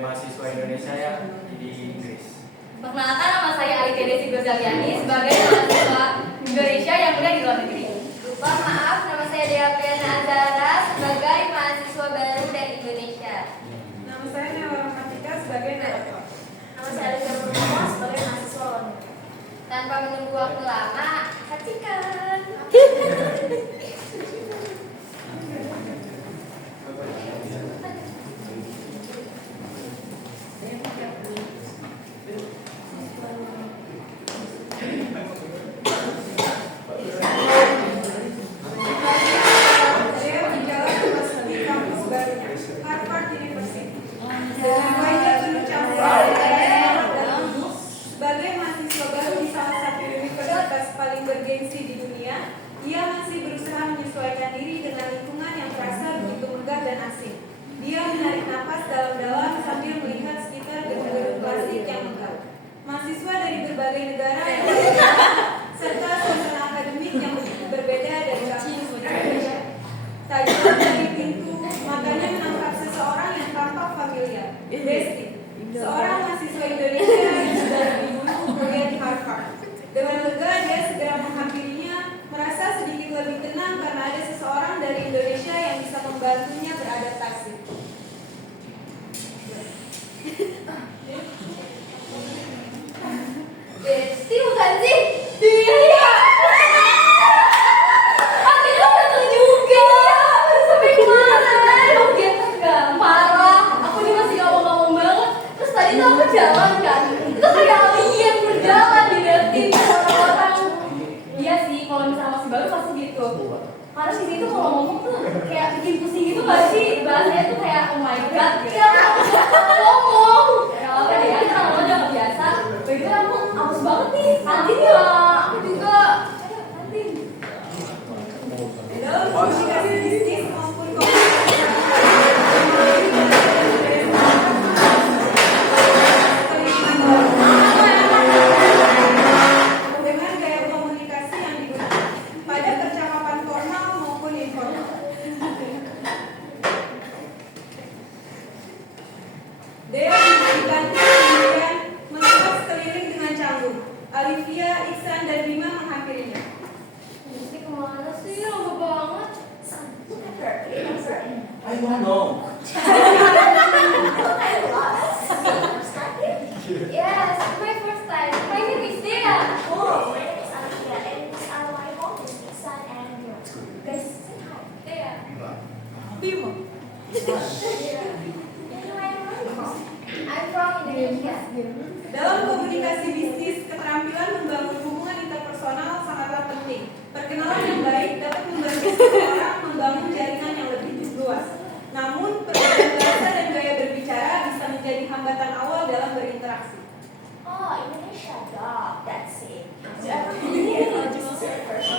mahasiswa Indonesia yang di Inggris. Perkenalkan, nama saya Alika Desi Gozaliani sebagai mahasiswa Indonesia yang kuliah di luar negeri. Lupa maaf, nama saya Dea Piana Azara sebagai mahasiswa baru dari Indonesia. Nama saya Nela Katika sebagai narator. Nama saya Alika Purnomo sebagai mahasiswa luar negeri. Tanpa menunggu waktu lama, saksikan. Sebagai mahasiswa baru di salah satu universitas paling bergengsi di dunia, ia masih berusaha menyesuaikan diri dengan lingkungan yang terasa begitu megah dan asing. Dia menarik napas dalam-dalam sambil melihat sekitar gedung-gedung klasik yang megah. Mahasiswa dari berbagai negara yang berbeda, serta suasana akademik yang begitu berbeda dari kampus Indonesia. Tak jauh dari pintu, matanya menangkap seseorang yang tampak familiar. Desti, seorang mahasiswa Indonesia yang sudah lebih dulu kuliah di Harvard. Dengan lega dia segera menghampirinya, merasa sedikit lebih tenang karena ada seseorang dari Indonesia yang bisa membantunya beradaptasi. Desti bukan sih? Iya. Akhirnya datang juga. Sampai kemarin. Oke, enggak parah. Aku ini masih ngomong-ngomong banget. Terus tadi tuh aku jalan kan. Itu kayak alien berjalan di deketin orang-orang. Iya sih, kalau misalnya masih baru pasti gitu. Karena di situ kalau ngomong tuh kayak bikin pusing gitu gak sih? Bahasanya tuh kayak oh my god. Ya, ngomong. Ya apa ya? Kita ngomong udah nggak biasa. Begitu aku haus banget nih. Kantin ya. Aku juga. Ayo kantin. Dalam komunikasi bisnis maupun dengan gaya komunikasi yang digunakan pada percakapan formal maupun informal. Dea diberikan kemudian melihat sekeliling dengan canggung. Alivia, Iksan, dan Bima menghampirinya. Ini kemana sih? Lama banget. I don't know. Yes, my first time. My name is Dea. Oh, my name is Alivia, and these are my homies, Iksan and Bima. Guys, say hi. Dea. Bima. I'm from Indonesia. Dalam komunikasi bisnis, keterampilan membangun hubungan interpersonal sangatlah penting. Perkenalan yang baik dapat membantu seseorang membangun jaringan yang lebih luas. Namun, perbedaan bahasa dan gaya berbicara bisa menjadi hambatan awal dalam berinteraksi. Oh, Indonesia, dog. That's it. So everyone here just say first.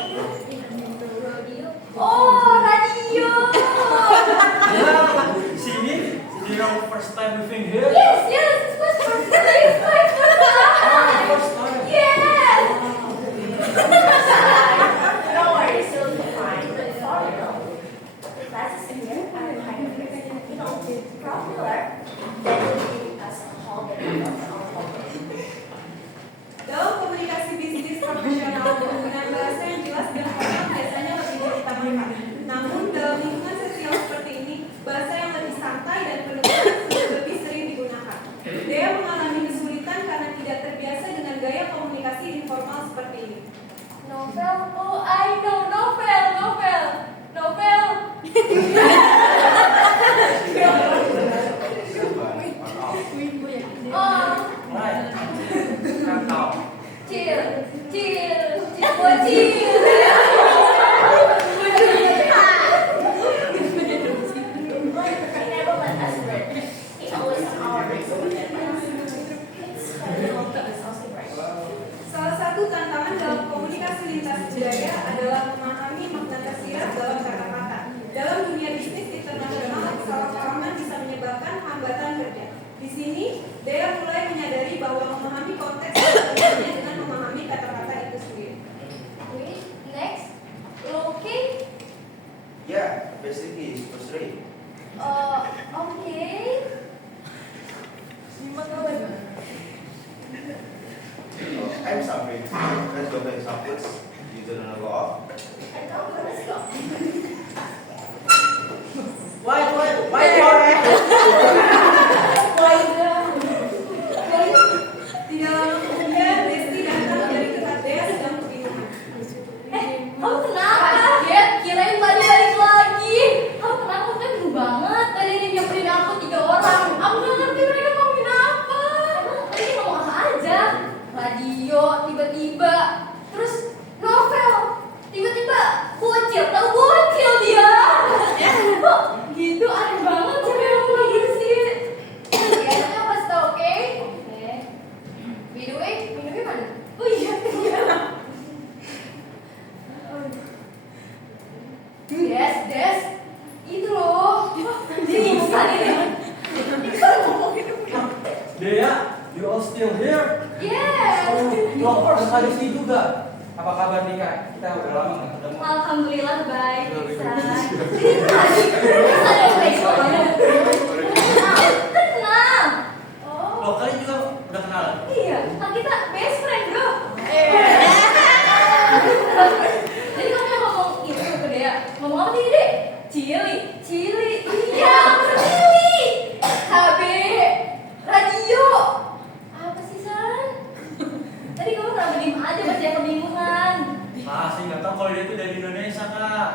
Oh, radio. Yeah, sini your first time living here. Yes, it's my first time. It's my first time. First time. Yes. Don't worry, still be fine. But before you go, the classes in here are kind of popular. Then we'll give us a whole bit of our whole Dalam komunikasi bisnis profesional, penggunaan bahasa yang jelas dan formal biasanya lebih diutamakan. Namun, dalam lingkungan sosial seperti ini, bahasa yang lebih santai dan penuh lebih sering digunakan. Dea mengalami kesulitan karena tidak terbiasa dengan gaya komunikasi informal seperti ini. Novel. Oh, I know novel. Oh, Right. Now. chill. Buat chill. He never let us break. He always on our breaks with us. It's also right. Salah satu tantangan dalam komunikasi lintas budaya adalah memahami makna tersirat dalam kata-kata. Dalam dunia bisnis internasional, kesalahpahaman bisa menyebabkan hambatan kerja. Di sini, Dea mulai menyadari bahwa memahami konteks berbeda dengan memahami kata-kata itu sendiri. Next. Okay. Yeah, basically it's frustrating. Okay. couples you don't know of? I know, but let's go. Why? Tidak lama kemudian, Desti datang dari tempat Dea sedang kebingungan. Kamu kenapa? Kaget, kirain tadi balik lagi. Kamu kenapa? Kan bingung banget. Tadi dia nyamperin aku 3 orang. Aku nggak ngerti mereka ngomongin apa. Emang tadi dia ngomong apa aja? Radio, tiba-tiba. Terus novel. Tiba-tiba bocil. Tahu bocil dia. Kok gitu? Aneh banget. Siapa yang ngomong gitu sih? Ya, itu apa sih tau, oke? Oke. By the way, minumnya mana? Oh iya. Des. Itu loh. Dia insan ini. Dea, you all still here? Yes. Loh, ada Kadisti juga. Apa kabar nih Kak? Kita udah lama nggak ketemu. Alhamdulillah baik. Ini tadi ada yang baik soalnya. Kenal. Oh. Loh, kalian juga udah kenal? Iya, kan kita best friend bro. Jadi kamu yang ngomong itu ke dia, ngomong apa sih Dek? Cili. Iya, Cili. HB, radio. Apa sih San? Tadi kamu kenapa diem aja pas dia kebingungan? Masih nggak tahu kalau dia itu dari Indonesia Kak.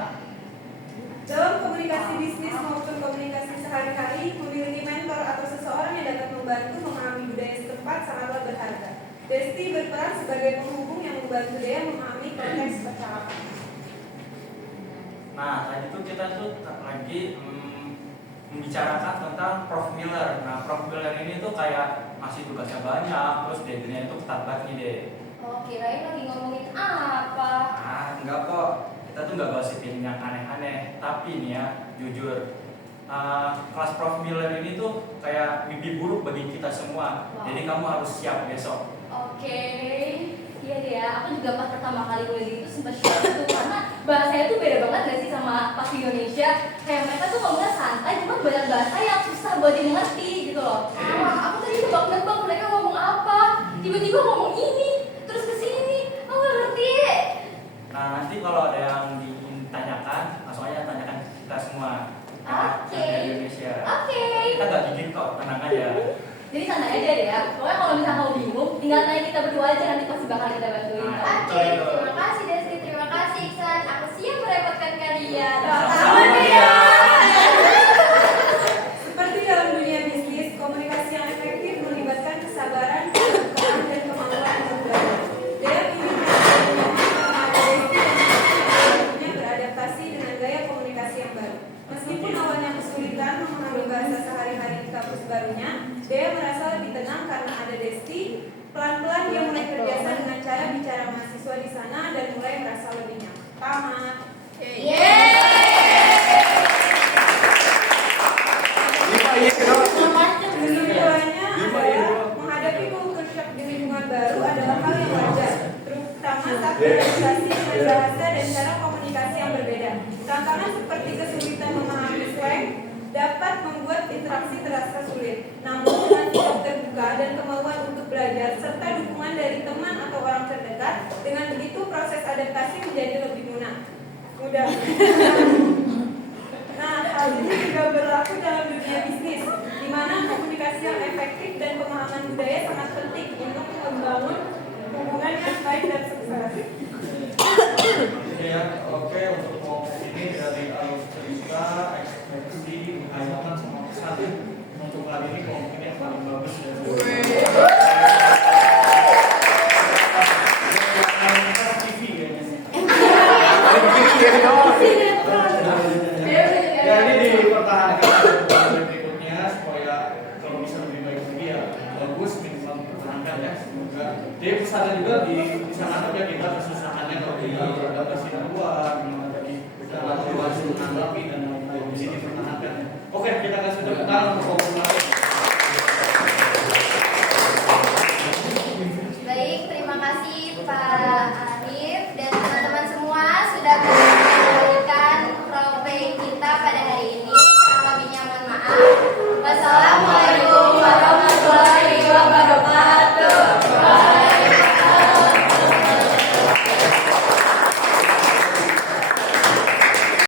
Dalam komunikasi bisnis maupun komunikasi sehari-hari, memiliki mentor atau seseorang yang dapat membantu memahami budaya setempat sangatlah berharga. Desti berperan sebagai penghubung yang membantu Dea memahami konteks percakapan. Nah, tadi tuh kita tuh lagi membicarakan tentang Prof. Miller. Nah, Prof. Miller ini tuh kayak masih tugasnya banyak, terus deadline-nya itu ketat banget nih deh. Oh, kirain lagi ngomongin apa? Ah, enggak kok. Kita tuh nggak gosipin yang aneh-aneh. Tapi nih ya, jujur, kelas Prof. Miller ini tuh kayak mimpi buruk bagi kita semua. Wow. Jadi kamu harus siap besok. Oke, iya deh ya. Aku juga pas pertama kali kuliah itu sempat shock gitu karena bahasanya tuh beda banget gak sih sama pas di Indonesia. Kayak mereka tuh ngomongnya santai, cuma banyak bahasa yang susah buat dimengerti gitu loh. Aku tadi nebak-nebak mereka ngomong apa, tiba-tiba ngomong ini, terus kesini, aku gak ngerti. Nah, nanti kalau ada yang ditanyakan, langsung aja tanyakan kita semua. Oke. Yang dari Indonesia. Oke. Kita gak gigit kok, tenang aja. Jadi santai aja deh ya. Pokoknya kalau misalnya kamu bingung, tinggal tanya kita berdua aja, nanti pasti bakal kita bantuin. Oke, terima kasih Desti, terima kasih Iksan. Aku siap merepotkan kalian. Sama-sama, Dea. Seperti dalam dunia bisnis, komunikasi yang efektif melibatkan kesabaran, kepekaan, dan kemampuan untuk belajar. Dea ingin ada Desti dan selanjutnya beradaptasi dengan gaya komunikasi yang baru. Meskipun awalnya kesulitan memahami bahasa sehari-hari di kampus barunya, Dea merasa lebih tenang karena ada Desti. Pelan-pelan dia mulai terbiasa dengan cara bicara mahasiswa di sana dan mulai merasa lebih nyaman. Tamat. Kesimpulannya adalah menghadapi culture shock di lingkungan baru adalah hal yang wajar, terutama saat beradaptasi dengan bahasa dan cara komunikasi yang berbeda. Tantangan seperti kesulitan memahami slang dapat membuat interaksi terasa sulit. Namun dengan sikap terbuka dan kemauan untuk belajar serta dukungan dari teman atau orang terdekat, dengan begitu proses adaptasi menjadi lebih mudah. Nah, hal ini juga berlaku dalam dunia bisnis, di mana komunikasi yang efektif dan pemahaman budaya sangat penting untuk membangun hubungan yang baik dan sukses. Ya, oke, untuk kelompok ini dari alur cerita, ekspektasi, menghayatkan semua kesatuan. Untuk kali ini kelompok ini yang paling bagus dan TV kayaknya sih. Ya, ini dipertahankan untuk berikutnya supaya kalau bisa lebih baik lagi ya bagus, minimal dipertahankan ya. Semoga jadi pesannya juga di sana aja kita kesusahannya kalau kita beradaptasi di luar, gimana tadi kita harus menanggapi dan lain-lain. Di sini dipertahankan. Oke, kita kasih tepuk tangan untuk